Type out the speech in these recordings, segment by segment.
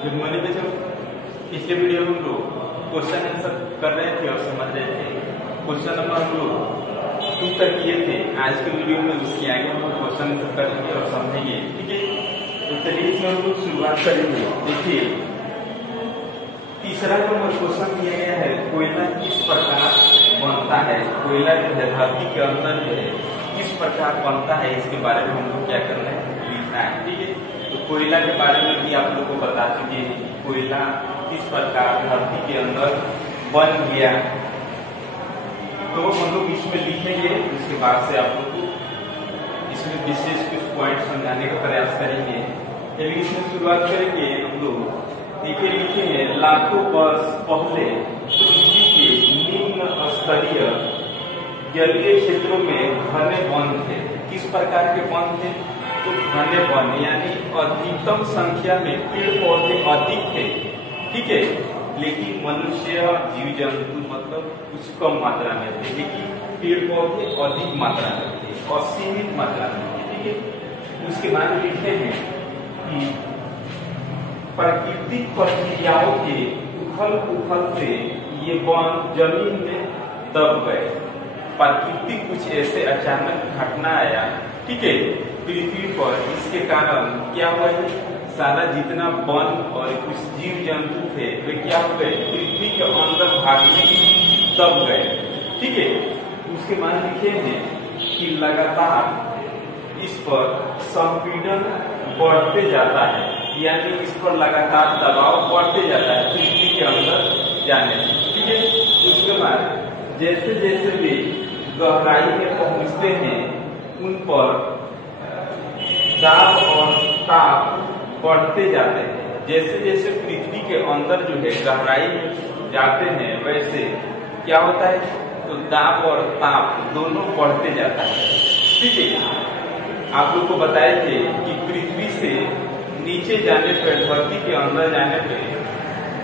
Good morning बच्चों। पिछले video में हम लोग क्वेश्चन आंसर कर रहे थे और समझ रहे थे। क्वेश्चन नंबर हम लोग 2 तक किए थे। आज के वीडियो में उसके आगे हम लोग क्वेश्चन आंसर करेंगे और समझेंगे, ठीक है। तो चलिए इसमें हम लोग शुरुआत करेंगे। देखिए तीसरा नंबर क्वेश्चन दिया गया है, कोयला किस प्रकार बनता है। कोयला जो है धरती के अंदर जो है किस प्रकार बनता है, इसके बारे में हम लोग क्या करना है, लिखना है, ठीक है। तो कोयला के बारे में भी आप लोग को बता चुके हैं, कोयला किस प्रकार धरती के अंदर बन गया। तो हम लोग इसमें लिखेंगे, उसके बाद से आप लोग को इसमें विशेष कुछ पॉइंट समझाने का प्रयास करेंगे। चलिए इसमें शुरुआत करेंगे हम लोग। देखिए लिखे हैं, लाखों वर्ष पहले पृथ्वी के निम्न स्तरीय जलीय क्षेत्रों में घने वन थे। किस प्रकार के वन थे, तो घने वन यानी अधिकतम संख्या में पेड़ पौधे अधिक थे, ठीक है। लेकिन मनुष्य जीव जंतु मतलब कुछ कम मात्रा में थे, लेकिन पेड़ पौधे अधिक मात्रा में थे और सीमित मात्रा में थे, ठीक है। उसके बाद लिखते हैं कि प्राकृतिक प्रक्रियाओं के उथल पुथल से ये वन जमीन में दब गए। प्राकृतिक कुछ ऐसे अचानक घटना आया, ठीक है, पृथ्वी पर। इसके कारण क्या हुआ है, सारा जितना वन और कुछ जीव जंतु थे वे क्या हो गए, पृथ्वी के अंदर भागने दब गए, ठीक है। उसके बाद लिखे हैं कि लगातार इस पर संपीड़न बढ़ते जाता है, यानी इस पर लगातार दबाव बढ़ते जाता है पृथ्वी के अंदर जाने से, ठीक है। उसके बाद जैसे जैसे वे गहराई में पहुंचते हैं उन पर दाब और ताप बढ़ते जाते हैं। जैसे जैसे पृथ्वी के अंदर जो है गहराई में जाते हैं वैसे क्या होता है, तो दाब और ताप दोनों बढ़ते जाता है, ठीक है। आप लोग को बताए थे कि पृथ्वी से नीचे जाने पर, धरती के अंदर जाने पर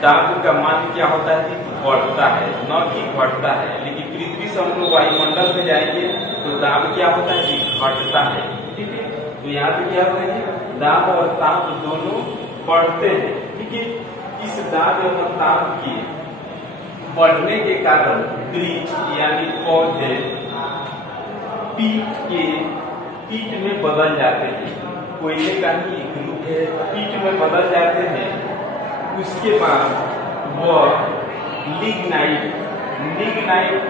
दाब का मान क्या होता है, बढ़ता है, न कि घटता है। लेकिन पृथ्वी से हम लोग वायुमंडल में जाएंगे तो दाब क्या होता है, घटता है, ठीक है। तो यहाँ पे क्या होता है, दाब और ताप दोनों बढ़ते हैं, ठीक है। इस दाब और ताप के बढ़ने के कारण वृक्ष यानी पौधे पीठ में बदल जाते हैं। कोयले का ही एक रूप है, पीठ में बदल जाते हैं। उसके बाद वह लिग्नाइट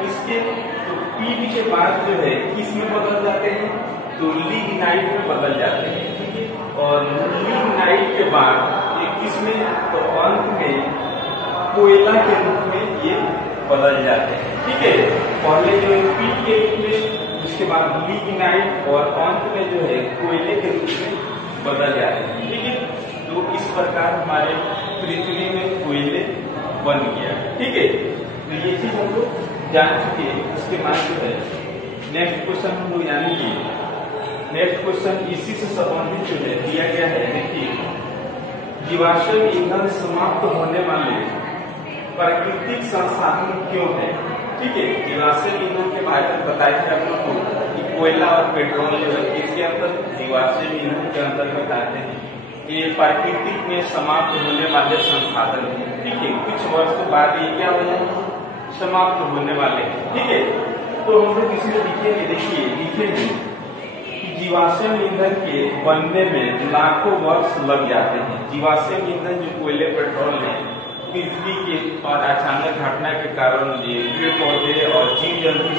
इसके तो पीठ के बाद जो है किस में बदल जाते हैं, तो लिग्नाइट में बदल जाते हैं, ठीक है। और लिग्नाइट के बाद ये किस में, तो अंत में कोयला के रूप में ये बदल जाते हैं, ठीक है। पहले जो है पीठ के रूप में, उसके बाद लिग्नाइट और अंत में जो है कोयले के रूप में बदल जाते हैं, ठीक है। तो इस प्रकार हमारे पृथ्वी में कोयले बन गया, ठीक है। तो ये चीज हम लोग जान चुके हैं। उसके बाद जो है नेक्स्ट क्वेश्चन हम लोग जानेंगे। नेक्स्ट क्वेश्चन इसी से संबंधित जो है दिया गया है। देखिए, जीवाश्म ईंधन समाप्त होने वाले प्राकृतिक संसाधन क्यों है, ठीक है। जीवाश्म ईंधन के बारे में बताया था हम लोग को कि कोयला और पेट्रोल जो है इसके अंदर जीवाश्म ईंधन के अंतर्गत आते हैं। ये प्राकृतिक में समाप्त होने वाले संसाधन है, ठीक है। कुछ वर्ष बाद ये क्या हो जाएंगे, समाप्त होने वाले हैं, ठीक है। तो हम लोग इसमें लिखेंगे, देखिए लिखेंगे कि जीवाश्म ईंधन के बनने में लाखों वर्ष लग जाते हैं। जीवाश्म ईंधन जो कोयले पेट्रोल है, पृथ्वी के और अचानक घटना के कारण ये पेड़ पौधे और जीव जंतु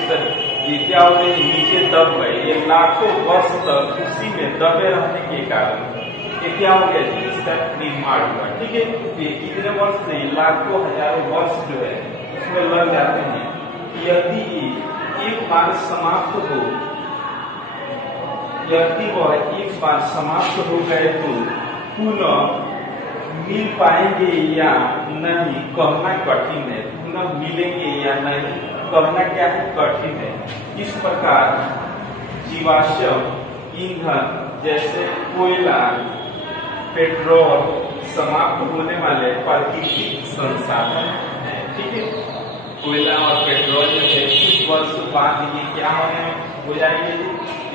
ये क्या हो गए, नीचे दब गए। ये लाखों वर्ष तक उसी में दबे रहने के कारण ये क्या हो गया, इसका निर्माण हुआ, ठीक है। ये कितने वर्ष से, लाखों हजारों वर्ष जो है उसमें लग जाते हैं। यदि एक बार समाप्त हो, यदि वह एक बार समाप्त हो गए तो पुनः मिल पाएंगे या नहीं कहना कठिन है। पुनः मिलेंगे या नहीं कहना क्या है, कठिन है। इस प्रकार जीवाश्म ईंधन जैसे कोयला पेट्रोल समाप्त होने वाले प्राकृतिक संसाधन है, ठीक है। कोयला और पेट्रोल जो है कुछ वर्ष बाद ये क्या हो जाएंगे,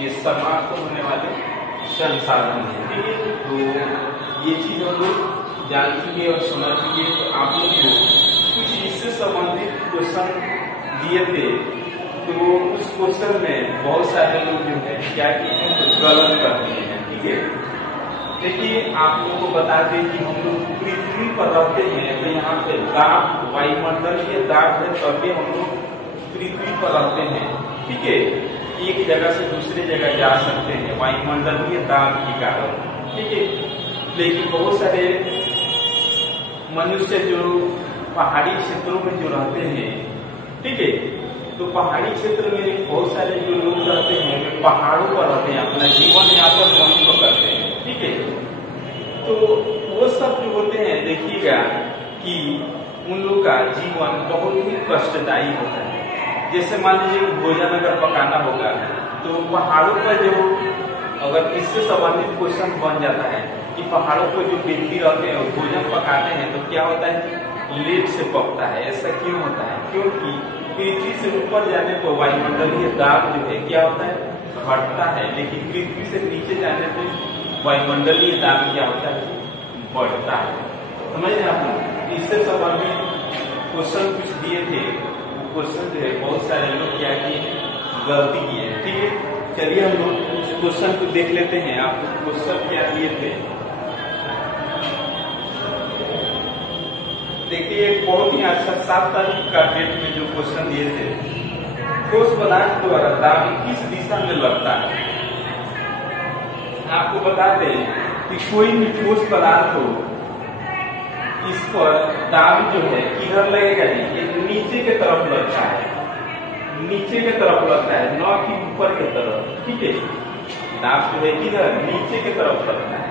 ये समाप्त होने वाले संसाधन है, ठीक है। तो ये चीज हम लोग जान चुके और समझ चुके। तो आप लोग को कुछ इससे संबंधित क्वेश्चन दिए थे, तो उस क्वेश्चन में बहुत सारे लोग जो है क्या किए हैं, तो गलत कर दिए हैं। ठीक है, देखिए आप लोगों को बता दें कि हम लोग पृथ्वी पर रहते हैं, तो यहाँ पे दाब वायुमंडलीय दाब है, तभी हम लोग पृथ्वी पर रहते हैं। ठीक है, एक जगह से दूसरे जगह जा सकते हैं वायुमंडलीय दाब के कारण। ठीक है, लेकिन बहुत सारे मनुष्य जो पहाड़ी क्षेत्रों में जो रहते हैं, ठीक है, तो पहाड़ी क्षेत्र में बहुत सारे जो लोग रहते हैं वे पहाड़ों पर रहते हैं, अपना जीवन यापन वहीं पर करते हैं। ठीक है, तो वो सब जो होते हैं देखिएगा कि उन लोग का जीवन बहुत ही कष्टदायी होता है। जैसे मान लीजिए भोजन अगर पकाना होगा, तो पहाड़ों पर जो अगर इससे संबंधित क्वेश्चन बन जाता है कि पहाड़ों पर जो व्यक्ति रहते हैं भोजन पकाते हैं, तो क्या होता है, लेट से पकता है। ऐसा क्यों होता है, क्योंकि पृथ्वी से ऊपर जाने पर वायुमंडलीय दाब जो है क्या होता है, घटता है, लेकिन पृथ्वी से नीचे जाने पर वायुमंडलीय दाब क्या होता है, बढ़ता है। समझ रहे आप लोग, इससे संबंधित क्वेश्चन कुछ दिए थे, क्वेश्चन जो है बहुत सारे लोग क्या किए, गलती किए हैं। ठीक है, चलिए हम लोग उस क्वेश्चन को देख लेते हैं। आपको क्वेश्चन क्या दिए थे, देखिए बहुत ही अच्छा 7 तारीख का डेट में जो क्वेश्चन दिए थे, ठोस पदार्थ द्वारा दाब किस दिशा में लगता है। आपको बता दें कि कोई भी ठोस पदार्थ हो, इस पर दाब जो है किधर लगेगा जी, ये नीचे के तरफ लगता है, नीचे के तरफ लगता है, न कि ऊपर के तरफ। ठीक है, दाब जो है किधर, नीचे के तरफ लगता है,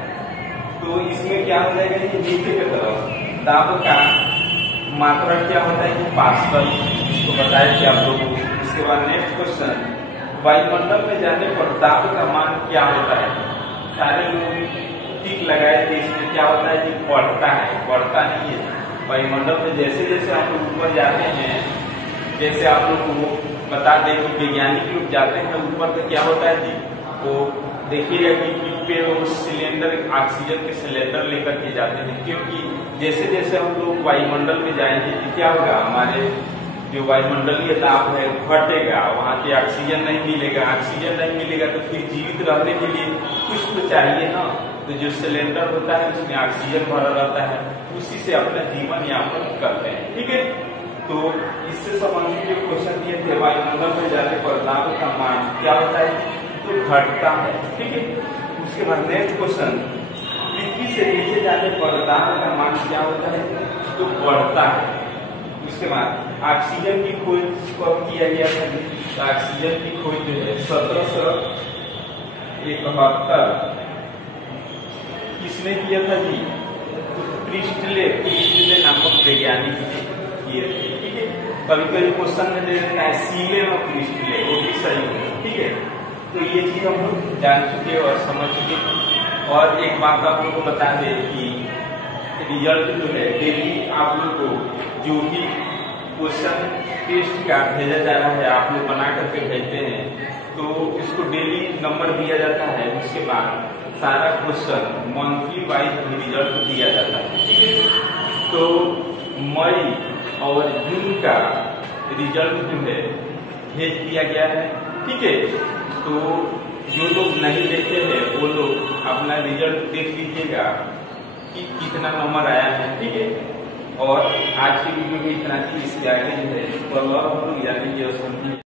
तो इसमें क्या हो जाएगा कि नीचे के तरफ दाब का मात्रा क्या होता है कि पास्कल, इसको बताया कि आप लोगों को। उसके बाद नेक्स्ट क्वेश्चन, वायुमंडल में जाने पर दाब का मान क्या होता है। सारे लोग टिक लगाए थे, इसमें क्या होता है कि बढ़ता है, बढ़ता नहीं है। वायुमंडल में जैसे जैसे आप लोग ऊपर जाते हैं, जैसे आप लोग को बता दें कि वैज्ञानिक लोग जाते हैं ऊपर, तो क्या होता है जी, वो देखिएगा कि पे वो सिलेंडर, ऑक्सीजन के सिलेंडर लेकर के जाते हैं, क्योंकि जैसे जैसे हम लोग वायुमंडल में जाएंगे तो क्या होगा, हमारे जो वायुमंडलीय दाब है घटेगा, वहाँ के ऑक्सीजन नहीं मिलेगा, ऑक्सीजन नहीं मिलेगा तो फिर जीवित रहने के लिए कुछ तो चाहिए ना, तो जो सिलेंडर होता है उसमें ऑक्सीजन भरा रहता है, उसी से अपना जीवन यापन करते हैं। ठीक है, तो इससे संबंधित जो क्वेश्चन दिए थे, वायुमंडल में जाने पर दाब का मान क्या होता है, तो घटता है। ठीक है, उसके बाद नेक्स्ट क्वेश्चन, पृथ्वी से नीचे जाने पर दाब का मान क्या होता है, तो बढ़ता है। उसके बाद ऑक्सीजन की खोज कब किया गया था, तो ऑक्सीजन की खोज जो है 1771 किसने किया था जी, तो प्रिस्टले नामक वैज्ञानिक किए थे। ठीक है, कभी कभी क्वेश्चन में दे देता है सीले और प्रिस्टले, वो भी सही है। ठीक है, तो ये चीज हम लोग जान चुके और समझ चुके। और एक बात आप लोग को बता दें कि रिजल्ट जो है डेली आप लोग को जो भी क्वेश्चन टेस्ट का भेजा जा रहा है, आप लोग बना करके भेजते हैं, तो इसको डेली नंबर दिया जाता है। उसके बाद सारा क्वेश्चन मंथली वाइज रिजल्ट दिया जाता है। ठीक है, तो मई और जून का रिजल्ट जो है भेज दिया गया है। ठीक है, तो जो लोग नहीं देखे हैं वो लोग अपना रिजल्ट देख लीजिएगा कि कितना नंबर आया है। ठीक है, और आज की वीडियो में इतना ही। इसके आगे जो है हम लोग जानेंगे